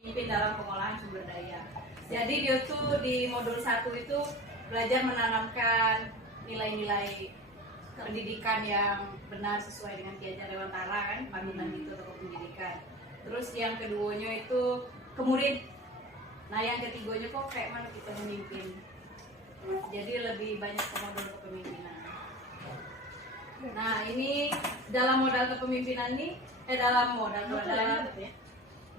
Pemimpin dalam pengolahan sumber daya. Jadi dia tuh di modul 1 itu belajar menanamkan nilai-nilai pendidikan yang benar sesuai dengan Ki Hajar Dewantara kan, panutan itu tokoh pendidikan. Terus yang keduanya itu ke murid. Nah yang ketiganya kok kayak mana kita memimpin. Jadi lebih banyak ke modul kepemimpinan. Nah ini dalam modal kepemimpinan nih,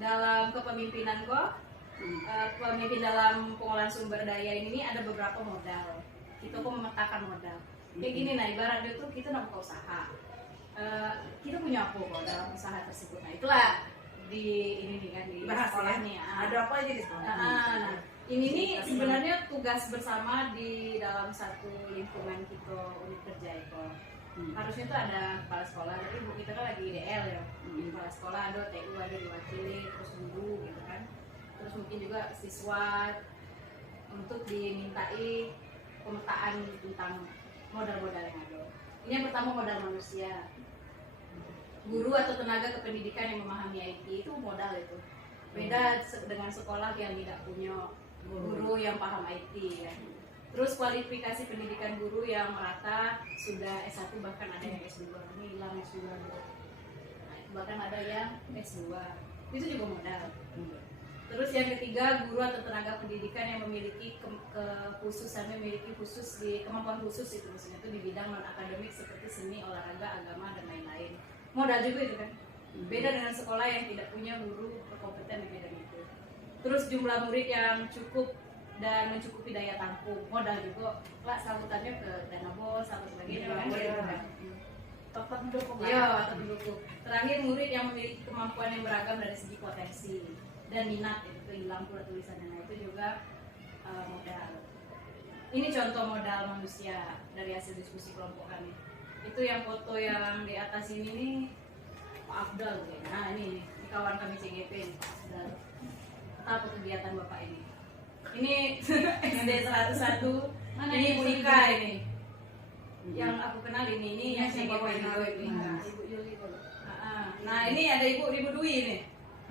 dalam kepemimpinan kok, pemimpin dalam pengolahan sumber daya ini ada beberapa modal. Kita kok memetakan modal. Kayak gini, nah ibaratnya tuh kita nak buka usaha, kita punya apa kok dalam usaha tersebut. Nah itulah di ini nih kan di sekolah nih. Ada apa aja di sekolah? Nah ini nih sebenarnya tugas bersama di dalam satu lingkungan kita unit kerja itu. Harusnya tuh ada kepala sekolah, tapi ibu kita kan lagi IDL ya. Kepala sekolah ada TU, ada diwakili, terus guru gitu kan. Terus mungkin juga siswa untuk dimintai pemetaan tentang modal-modal yang ada. Ini yang pertama modal manusia. Guru atau tenaga kependidikan yang memahami IT itu modal itu. Beda dengan sekolah yang tidak punya guru yang paham IT ya. Terus kualifikasi pendidikan guru yang merata sudah S1 bahkan ada yang S2, ini hilang S2. Nah, bahkan ada yang S2. Itu juga modal. Terus yang ketiga, guru atau tenaga pendidikan yang memiliki kekhususan, memiliki khusus di kemampuan khusus itu maksudnya itu di bidang non akademik seperti seni, olahraga, agama dan lain-lain. Modal juga itu kan. Beda dengan sekolah yang tidak punya guru berkompeten di bidang itu. Terus jumlah murid yang cukup dan mencukupi daya tampung, modal juga lah sambutannya ke dana bos atau sebagainya kan. Tempat mendukung. Iya, tempat mendukung. Terakhir murid yang memiliki kemampuan yang beragam dari segi potensi dan minat itu hilang pula tulisannya. Nah itu juga modal. Ini contoh modal manusia dari hasil diskusi kelompok kami. Itu yang foto yang di atas ini nih Pak Abdal. Nah ini kawan kami CGP nih, Pak Abdal. Apa kegiatan Bapak ini? Ini SD 101. Ini Ibu Ika ini. Yang aku kenal ini yang CGP ini. Ibu Yuli. Nah ini ada Ibu Dwi ini.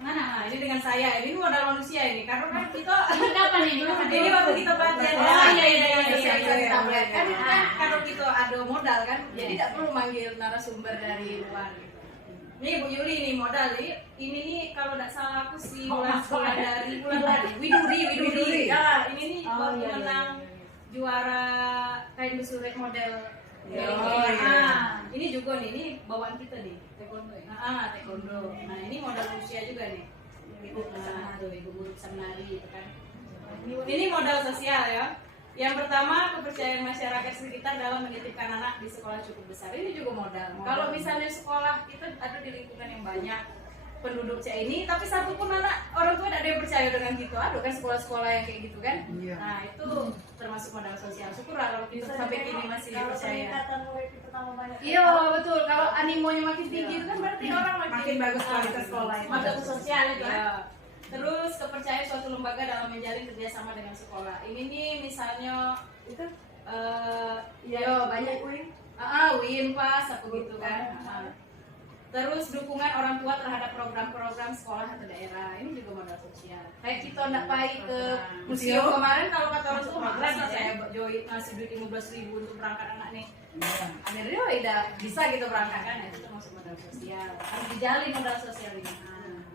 Nah, ini dengan saya, ini modal manusia ini, karena kan kita ini kapan ini? Ini waktu kita pelatihan. Oh iya. Kan kalau kita ada modal kan, jadi tidak perlu manggil narasumber dari luar. Nih Bu Yuli ini modal nih, ini nih kalau tidak salah aku si bulan dari Widuri. Ya, ini nih waktu menang juara kain besurek model. Ini juga nih, ini bawaan kita nih, taekwondo. Taekwondo. Nah ini modal manusia juga nih. Ibu guru bisa menari gitu kan. Ini modal sosial ya. Yang pertama kepercayaan masyarakat sekitar dalam menitipkan anak di sekolah cukup besar. Ini juga modal. Kalau misalnya sekolah kita ada di lingkungan yang banyak penduduk ini, tapi satu pun anak orang tua tidak ada yang percaya dengan gitu. Aduh kan sekolah-sekolah yang kayak gitu kan. Nah itu termasuk modal sosial. Syukurlah kalau kita sampai kini masih dipercaya. Iya betul. Kalau animonya makin tinggi itu kan berarti orang makin bagus kualitas sekolah. Modal sosial itu ya. Terus kepercayaan suatu lembaga dalam menjalin kerjasama dengan sekolah. Ini nih misalnya itu banyak Win pas apa gitu kan. Terus dukungan orang tua terhadap program-program sekolah atau daerah, ini juga modal sosial. Kayak kita nak pergi ke museum kemarin, kalau kata orang tua malah saya join ngasih duit 15.000 untuk berangkat anak nih. Akhirnya udah bisa gitu berangkat kan, itu termasuk modal sosial. Harus dijalin modal sosial ini.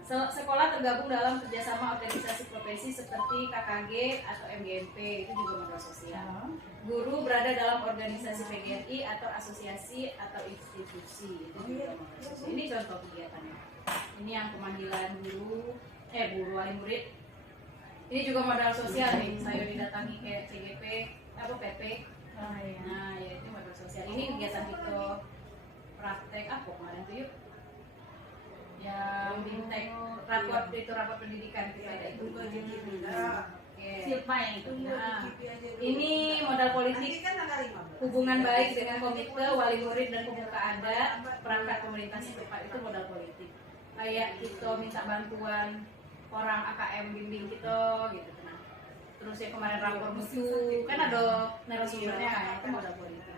Sekolah tergabung dalam kerjasama organisasi profesi seperti KKG atau MGMP, itu juga modal sosial. Guru berada dalam organisasi PGRI atau asosiasi atau institusi, itu juga modal sosial. Ini contoh kegiatannya. Ini yang pemanggilan guru wali murid. Ini juga modal sosial nih. Saya didatangi ke CGP atau PP. Nah ya itu modal sosial. Ini kegiatan kita praktek kemarin tuh yuk. Yang bintang rapat pendidikan kita ada itu siapa yang itu? Ini modal politik, hubungan baik dengan komite, wali murid dan pemuka adat, perangkat pemerintah setempat itu modal politik. Kayak kita minta bantuan orang AKM bimbing kita gitu. Terus yang kemarin rapor musuh kan ada narasumbernya itu modal politik.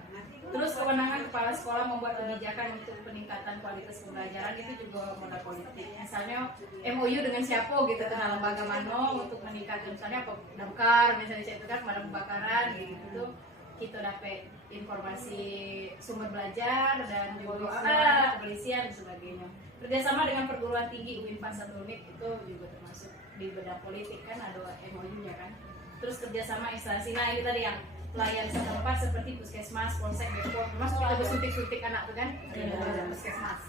Terus kewenangan kepala sekolah membuat kebijakan untuk peningkatan kualitas pembelajaran itu juga modal politik. Misalnya MOU dengan siapa gitu dengan lembaga mano untuk meningkatkan misalnya apa damkar misalnya itu kan pemadam kebakaran gitu. Kita dapat informasi sumber belajar dan juga kepolisian dan sebagainya. Kerjasama dengan perguruan tinggi UINPAS atau UNIP itu juga termasuk di bidang politik kan ada MOU-nya kan. Terus kerjasama instansi, nah ini tadi yang pelayan setempat seperti puskesmas, polsek, depot, termasuk kita bersuntik-suntik anak tuh kan, puskesmas.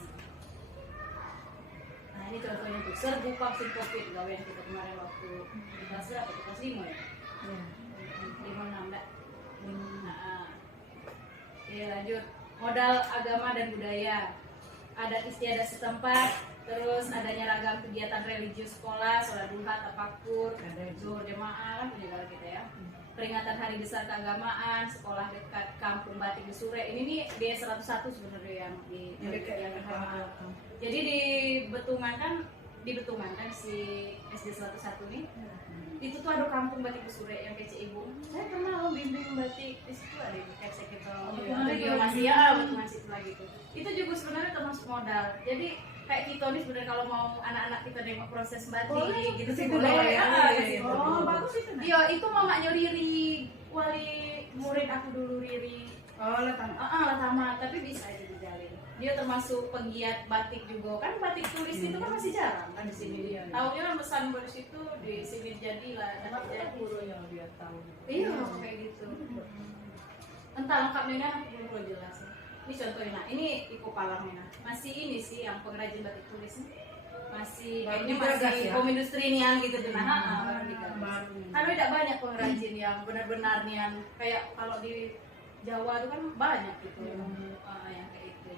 Nah ini contohnya tuh serbu vaksin COVID gawean kita kemarin waktu kelas berapa? Kelas 5 ya? 5, 6 enggak? Ya lanjut, modal agama dan budaya, adat istiadat setempat, terus adanya ragam kegiatan religius sekolah, sholat duha, tafakur, zuhur jemaah lah penjaga kita ya. Peringatan hari besar keagamaan, sekolah dekat kampung Batik Besure. Ini nih D101 sebenarnya yang di yang jadi di Betungan kan si SD 101 nih. Itu tuh ada kampung Batik Besure yang kece ibu. Saya pernah bimbing batik di situ ada di kayak kita video masih ya Betungan situ lagi tuh. Itu juga sebenarnya termasuk modal. Jadi kayak kita nih sebenarnya kalau mau anak-anak kita nengok proses batik gitu sih boleh ya. Oh, bagus itu. Iya, itu mamanya Riri, wali murid aku dulu Riri. Oh, Latama. Latama, tapi bisa aja dijalin. Dia termasuk penggiat batik juga. Kan batik tulis itu kan masih jarang kan di sini dia. Taunya kan pesan baris itu di sini jadilah dan jadi gurunya biar tahu. Iya, kayak gitu. Entah lengkapnya aku belum jelas. Ini contohnya, nah ini Iko Palangnya. Masih ini sih yang pengrajin batik tulis masih kayaknya masih home industri nih yang gitu tuh baru digagas. Karena tidak banyak pengrajin yang benar-benar nih yang kayak kalau di Jawa itu kan banyak gitu yang kayak itu.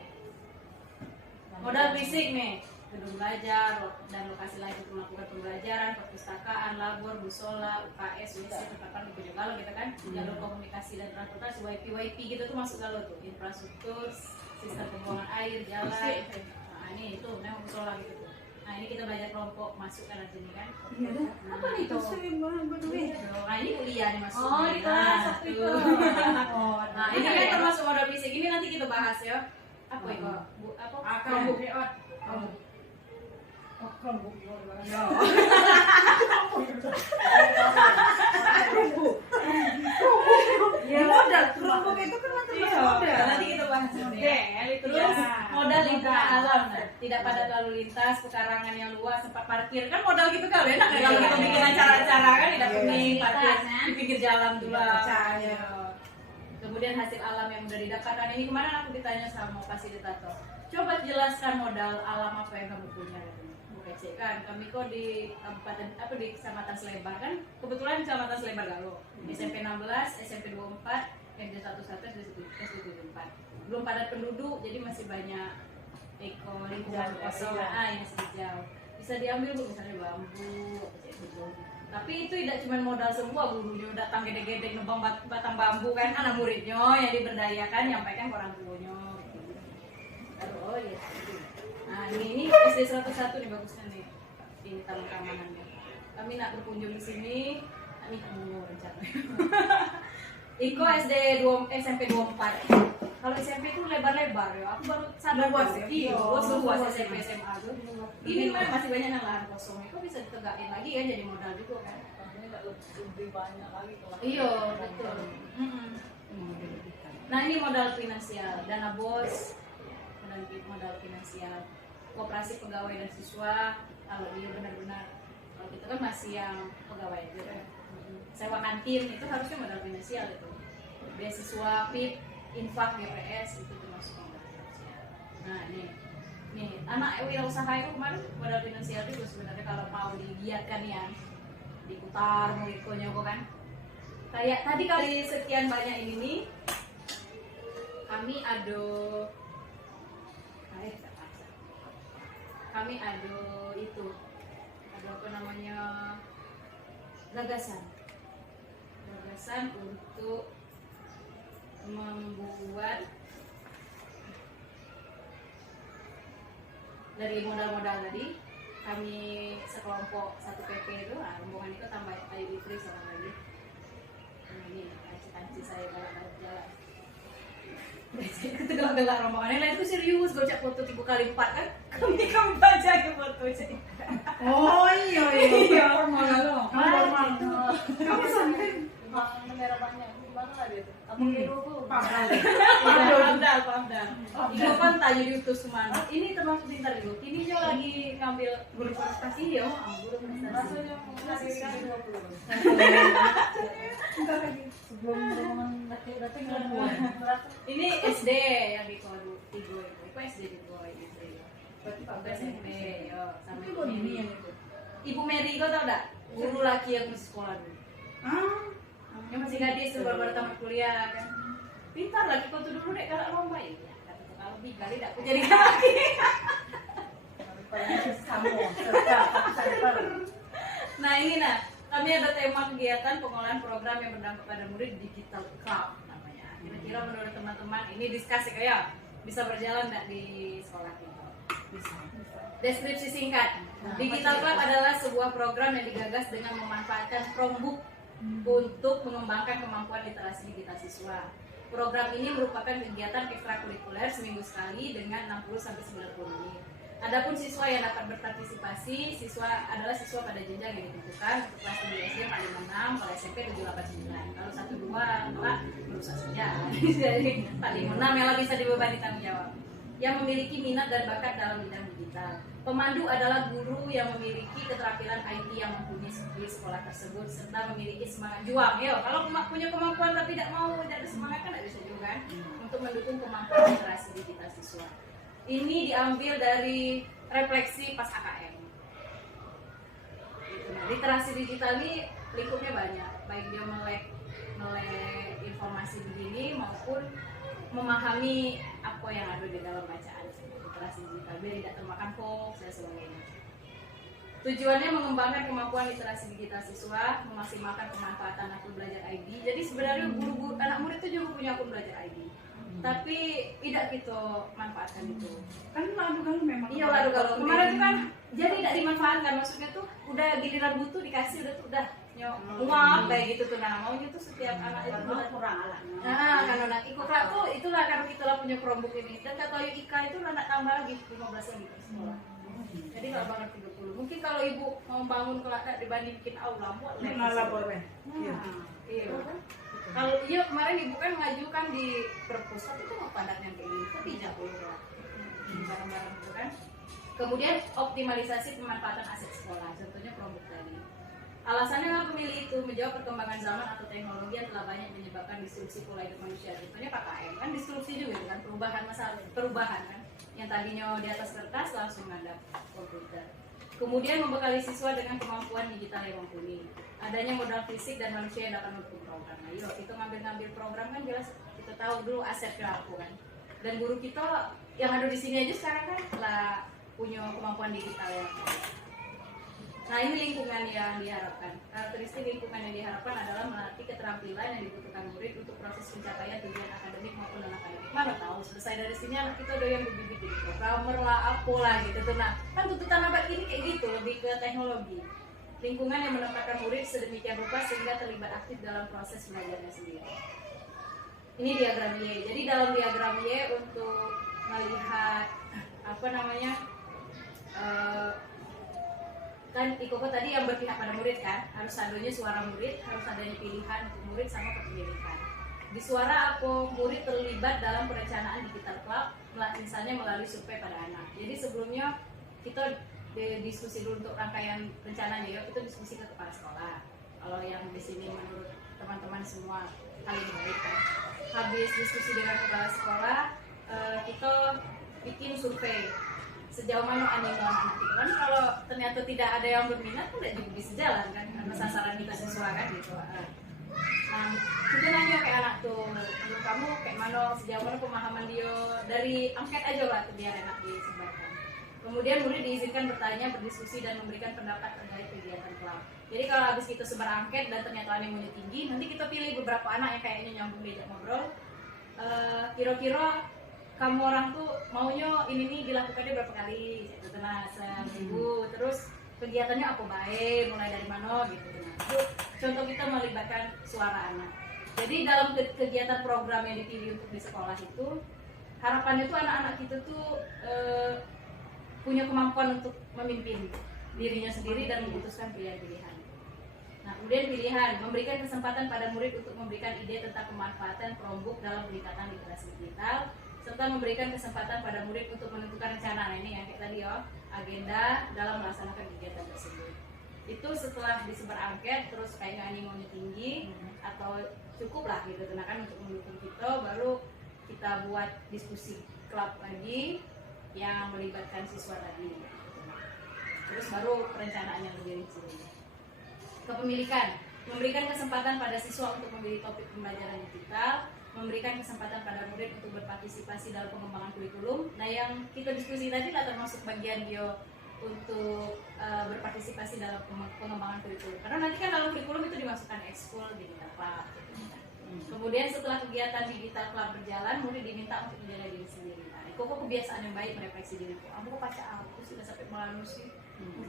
Modal fisik nih, gedung belajar dan lokasi lain untuk melakukan pembelajaran, perpustakaan, labor, musola, UKS, WC, tempat di Galau gitu kan, jalur komunikasi dan transportasi, WiFi gitu tuh masuk Galau tuh, infrastruktur, sistem pembuangan air, jalan, nah ini itu, memang musola gitu tuh. Nah ini kita belajar kelompok masuk kan sini kan. Apa nih itu? Nah ini kuliah nih masuk. Oh, di kelas itu. Nah ini kan termasuk modal fisik. Ini nanti kita bahas ya. Apa itu? Apa? Kelompok. Kelompok. Ya modal. Kelompok itu kan modal. Nanti kita bahas. Terus modal lingkungan alam, tidak padat lalu lintas, pekarangan yang luas, tempat parkir kan modal gitu kan enak ya kalau kita bikin acara-acara kan tidak pening parkir di pinggir jalan dulu. Kemudian hasil alam yang mudah didapatkan ini kemarin aku ditanya sama fasilitator, coba jelaskan modal alam apa yang kamu punya. Kece kan kami kok di kabupaten di kecamatan Slebar kan kebetulan kecamatan Slebar Galuh SMP 16 SMP 24 SD 11 SD 74 belum padat penduduk jadi masih banyak lingkungan kosong yang masih hijau bisa diambil bu misalnya bambu tapi itu tidak cuma modal semua gurunya datang gede-gede nebang batang bambu kan anak muridnya yang diberdayakan nyampaikan ke orang tuanya oh iya. Nah ini SD 101 nih bagusnya nih ini taman keamanannya. Kami nak berkunjung di sini, ini kamu rencana. Iko SMP 24. Kalau SMP itu lebar-lebar ya. Aku baru sadar luas ya. Iya, luas SMP SMA tuh. Ini mah masih banyak yang lahan kosong. Itu bisa ditegakin lagi ya jadi modal juga kan. Ini lebih banyak lagi kalau. Iya betul. Nah ini modal finansial, dana bos, modal finansial. Koperasi pegawai dan siswa kalau dia benar-benar kalau kita kan masih yang pegawai aja kan sewa kantin itu harusnya modal finansial itu beasiswa PIP infak GPS itu termasuk modal finansial. Nah nih anak wirausaha itu kemarin modal finansial itu sebenarnya kalau mau digiatkan ya diputar muridnya kok kan kayak tadi kali sekian banyak ini nih kami ada itu ada apa namanya gagasan untuk membuat dari modal-modal tadi kami sekelompok 1 PP itu rombongan itu tambah ID free sama lagi ini kanci saya balap jalan Ketegak-tegak rombongannya lain itu serius, gue cek foto 3x4 kan. Kami baca ke foto cek. Oh iya. Normal lo. Normal. Kamu sampai negara banyak. Gimana lah dia tuh? Kamu biru tuh. Pamdal. Ibu kan tanya diutus kemana? Ini termasuk pintar ibu. Ini dia lagi ngambil guru prestasi ya, guru prestasi. Rasanya ngasih 20. Sebelum rombongan datang Ini SD yang di Kodu Tigo itu. Itu SD di Tigo itu. Berarti Pak SMP. Yo, sama Ibu Mary yang itu. Ibu Mary kau tahu tak? Guru laki yang masih sekolah dulu. Yang masih gadis baru tamat kuliah kan. Pintar lagi kau tuh dulu dek kalau lomba ya. Kata tuh kalau kali tak aku jadi lagi. Nah ini kami ada tema kegiatan pengolahan program yang berdampak pada murid Digital Club namanya. Kira-kira menurut teman-teman ini diskusi kayak bisa berjalan nggak di sekolah kita? Bisa. Deskripsi singkat. Digital Club adalah sebuah program yang digagas dengan memanfaatkan Chromebook untuk mengembangkan kemampuan literasi digital siswa. Program ini merupakan kegiatan ekstrakurikuler seminggu sekali dengan 60-90 menit. Adapun siswa yang dapat berpartisipasi, siswa adalah siswa pada jenjang yang ditentukan. Untuk kelas 7 SD 456, kalau SMP 789. Kalau 1 2 enggak berusaha saja. Jadi 456 yang bisa dibebani tanggung jawab. Yang memiliki minat dan bakat dalam bidang digital. Pemandu adalah guru yang memiliki keterampilan IT yang mempunyai di sekolah tersebut serta memiliki semangat juang. Yo, kalau punya kemampuan tapi tidak mau tidak ada semangat kan tidak bisa juga kan? Untuk mendukung kemampuan literasi digital siswa. Ini diambil dari refleksi pas AKM. Nah, literasi digital ini lingkupnya banyak, baik dia melek informasi begini maupun memahami apa yang ada di dalam bacaan. Literasi digital biar tidak termakan hoax dan sebagainya. Tujuannya mengembangkan kemampuan literasi digital siswa, memaksimalkan pemanfaatan akun belajar ID. Jadi sebenarnya guru-guru anak murid itu juga punya akun belajar ID. Tapi tidak kita manfaatkan itu. kan lalu kalau memang Iya lalu kalau kemarin itu kan jadi tidak dimanfaatkan, maksudnya tuh udah giliran butuh dikasih udah uang kayak gitu tuh. Nah maunya tuh setiap anak itu kurang alat. nah kan anak ikut tuh itulah karena kita lah punya Chromebook ini dan kata Ika itu anak tambah lagi 15 lagi ke sekolah. Jadi nggak banget 30. Mungkin kalau ibu mau bangun kelak dibanding bikin aula buat lapor iya. Kalau iya kemarin ibu kan mengajukan di perpus tapi itu mau padatnya kayak gini tapi jauh ya barang-barang itu kan. Kemudian optimalisasi pemanfaatan aset sekolah, contohnya Chromebook tadi. Alasannya apa pemilih itu menjawab perkembangan zaman atau teknologi yang telah banyak menyebabkan disrupsi pola hidup manusia. Contohnya KKN kan disrupsi juga kan, perubahan kan. Yang tadinya di atas kertas langsung ngadap komputer. Kemudian membekali siswa dengan kemampuan digital yang mumpuni. Adanya modal fisik dan manusia yang dapat mendukung program. Nah, yuk kita ngambil program kan jelas kita tahu dulu aset aku kan. Dan guru kita yang ada di sini aja sekarang kan lah punya kemampuan digital yang baik. Nah ini lingkungan yang diharapkan. Karakteristik lingkungan yang diharapkan adalah melatih keterampilan yang dibutuhkan murid untuk proses pencapaian tujuan akademik maupun non akademik. Mana tahu selesai dari sini anak kita udah yang berbibit jadi programmer lah, apa lah gitu tuh. Nah kan tuntutan abad ini kayak gitu, lebih ke teknologi. Lingkungan yang menempatkan murid sedemikian rupa sehingga terlibat aktif dalam proses belajarnya sendiri. Ini diagram Y. Jadi dalam diagram Y untuk melihat apa namanya kan Ikoko tadi yang berpihak pada murid kan, harus adanya suara murid, harus adanya pilihan untuk murid sama kepemilikan. Di suara aku murid terlibat dalam perencanaan digital club, misalnya melalui survei pada anak. Jadi sebelumnya kita diskusi dulu untuk rangkaian rencananya, yuk kita diskusi ke kepala sekolah. Kalau yang di sini menurut teman-teman semua kali ini baik kan. Habis diskusi dengan kepala sekolah, kita bikin survei. Sejauh mana animo anak itu kan, kalau ternyata tidak ada yang berminat kan tidak juga bisa jalan kan, karena sasaran kita sesuai kan gitu. Nah, kita nanya kayak anak tuh, menurut kamu kayak mana, sejauh mana pemahaman dia, dari angket aja lah tuh biar enak disebarkan. Kemudian murid diizinkan bertanya, berdiskusi dan memberikan pendapat terkait kegiatan kelas. Jadi kalau habis kita sebar angket dan ternyata animonya tinggi, nanti kita pilih beberapa anak yang kayaknya nyambung diajak ngobrol. Kira-kira kamu orang tuh maunya ini nih dilakukannya berapa kali gitu, nah seminggu, terus kegiatannya apa baik, mulai dari mana gitu. Nah, itu contoh kita melibatkan suara anak. Jadi dalam kegiatan program yang dipilih untuk di sekolah itu, harapannya tuh anak-anak kita tuh punya kemampuan untuk memimpin dirinya sendiri dan memutuskan pilihan-pilihan. Nah, kemudian pilihan, memberikan kesempatan pada murid untuk memberikan ide tentang pemanfaatan Chromebook dalam peningkatan literasi digital, serta memberikan kesempatan pada murid untuk menentukan rencana. Nah, ini yang kayak tadi ya, agenda dalam melaksanakan kegiatan tersebut. Itu setelah disebar angket, terus kayaknya animonya tinggi atau cukup lah gitu, kan untuk mendukung kita, baru kita buat diskusi klub lagi yang melibatkan siswa tadi. Terus baru perencanaan yang lebih rinci. Kepemilikan, memberikan kesempatan pada siswa untuk memilih topik pembelajaran digital, memberikan kesempatan pada murid untuk berpartisipasi dalam pengembangan kurikulum. Nah, yang kita diskusi tadi lah termasuk bagian dia untuk berpartisipasi dalam pengembangan kurikulum. Karena nanti kan dalam kurikulum itu dimasukkan ekskul, digital club. Gitu. Kemudian setelah kegiatan digital club berjalan, murid diminta untuk menjaga diri sendiri. Nah, kok kebiasaan yang baik merefleksi diri. Aku kok pacar aku sudah sampai malam sih,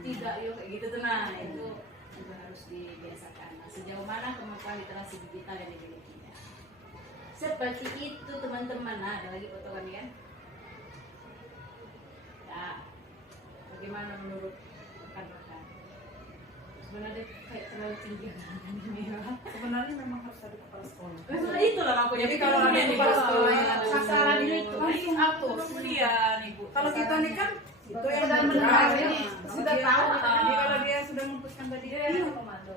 tidak yuk kayak gitu tuh. Nah, itu juga harus dibiasakan. Nah, sejauh mana kemampuan literasi digital yang dimilikinya? Seperti itu teman-teman. Nah, ada lagi foto kan ya? Ya, bagaimana menurut rekan-rekan? Sebenarnya kayak terlalu tinggi ini ya. Sebenarnya memang harus ada kepala sekolah. Nah, itulah aku. Jadi kalau ada kepala sekolah yang sasarannya itu langsung atur kemudian ibu. Kalau kita nih kan itu yang Sudah benar. mendengar, Sudah tahu. Jadi kalau dia sudah memutuskan tadi dia komando.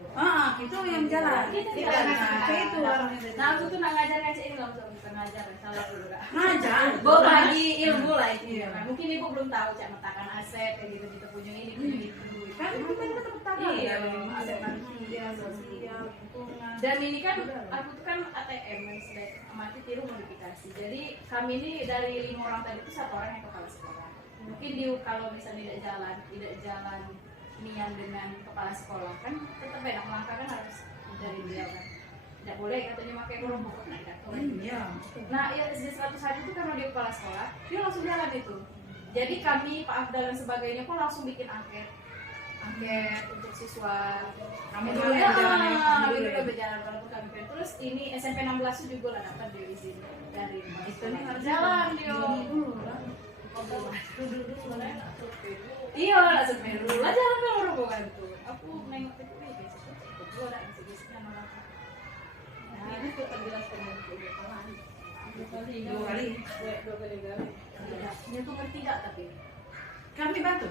itu yang jalan. Kita Itu orangnya. Nah, aku tuh nak ngajar ini loh, bukan ngajar, salah dulu kak. Ngajar. Berbagi ilmu lah itu. Nah, mungkin ibu belum tahu cak metakan aset kayak gitu kita punya ini punya itu. Kan kita tetap tahu. Iya, ada manusia, sosial, lingkungan. Dan ini kan aku tuh kan ATM, amati tiru modifikasi. Jadi kami ini dari 5 orang tadi itu 1 orang yang kepala sekolah. Mungkin kalau misalnya tidak jalan nian dengan kepala sekolah kan tetap enak melangkah kan harus dari beliau kan. Tidak boleh katanya pakai Chromebook kan tidak boleh. Iya. Nah, ya SD101 itu karena dia kepala sekolah, dia langsung jalan itu. Jadi kami Pak Afdal dan sebagainya pun langsung bikin angket untuk siswa. Kamu dulu yang jalan ya. Kami juga berjalan walaupun kami pengen. Terus ini SMP 16 juga lah dapat dia di sini dari Itu nih harus jalan dia. dulu lah. Iya, lah semeru lah jalan ke rombongan tuh. Aku nengok itu kayak gitu. Gue ada bisnisnya malah. Nah, ini tuh terjelaskan dari dua kali. Dua kali gawe. Dia tuh ngerti gak tapi? Kami bantu.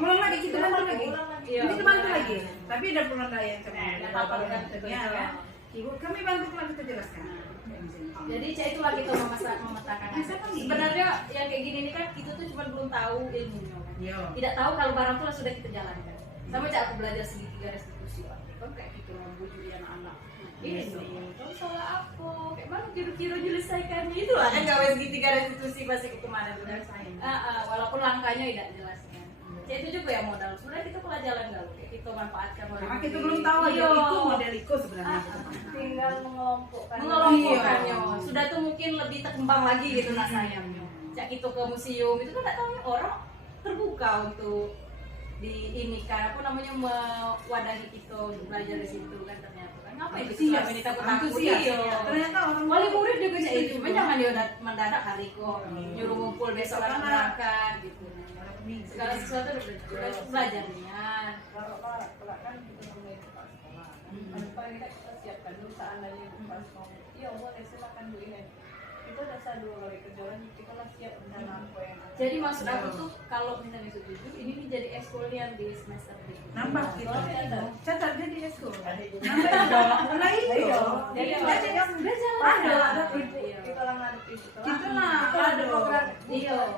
Ulang lagi kita bantu lagi. Kita bantu lagi. Tapi ada pulang daya yang Nggak apa-apa kan. Ibu kami bantu kalau kita jelaskan. Jadi itulah kita memetakan aset. Sebenarnya yang kayak gini ini kan kita tuh cuma belum tahu ilmunya kan. Tidak tahu kalau barang itu sudah kita jalankan. Sama cak aku belajar segitiga restitusi kan kayak gitu membujuk anak-anak. Ini kalau salah aku kayak mana kira-kira menyelesaikannya itu lah kan gawe segitiga restitusi pasti ke kemana tuh. Walaupun langkahnya tidak jelas kan. Ya itu juga ya modal. Sebenarnya kita pelajaran galau kayak kita manfaatkan modal. Karena kita belum tahu aja itu model itu sebenarnya. Tinggal mengelompokkannya. Sudah tuh mungkin lebih terkembang lagi gitu rasanya. Cak itu ke museum itu kan nggak tahu orang terbuka untuk di ini kan apa namanya mewadahi kita untuk belajar di situ kan ternyata kan ngapain itu selama ini takut ternyata orang wali murid juga cak itu cuma jangan dia mendadak hari kok nyuruh ngumpul besok harus berangkat gitu segala sesuatu udah belajar niat kalau kan kita mulai ke sekolah kan paling kita siapkan dulu seandainya bukan sekolah iya boleh silakan Bu ini itu udah saya 2 kali kerjaan kita lah siap rencana apa yang jadi maksud aku tuh kalau misalnya setuju ini jadi ekskulian di semester berikutnya nambah gitu catat dia di ekskul nambah dong mulai jadi udah jalan ada kita lang ada kita ada program iya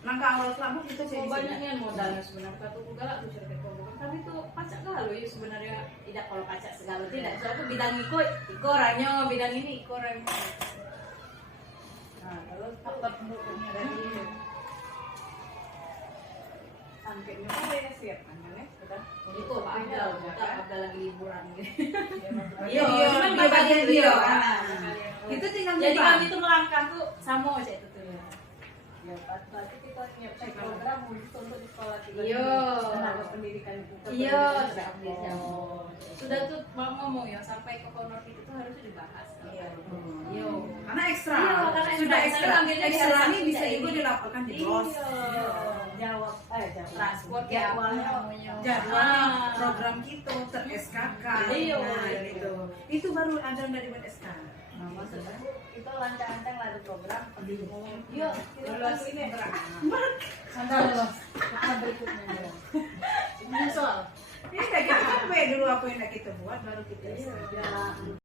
langkah awal selamat itu sih banyaknya modalnya sebenarnya satu galak tuh cerita bukan tapi tuh pacak galau ya sebenarnya tidak kalau pacak segala tidak soalnya bidang iko orangnya bidang ini iko orangnya nah terus dapat pendukungnya dari angketnya apa ya siap kan ya sudah itu Pak Abdal lagi liburan gitu iya cuman di bagian dia itu tinggal jadi kami tuh melangkah tuh sama aja itu tuh Ya, berarti kita nyiapkan program khusus untuk di sekolah juga. Iya. Tenaga pendidikan itu. Iya, sudah tuh mau ngomong ya sampai ke honor itu tuh harusnya dibahas. Iya. Yo. Karena ekstra. Iya, karena Sudah ekstra. ekstra. Saya ambilnya Ekstra dari ini bisa Sabtu juga ini. dilaporkan di bos. Iya. Jawab Transport ya jadwalnya namanya. Jadwalnya Ah. program kita ter-SKK. Iya. Nah, itu. Itu baru ada dari buat SK. Nah, maksudnya itu lancang-lancang lah ada program pasti ngomong yuk kita Lulus ini Sandal lolos. Kita berikutnya. Ini soal. Ini kayak kita dulu apa yang kita buat baru kita. ya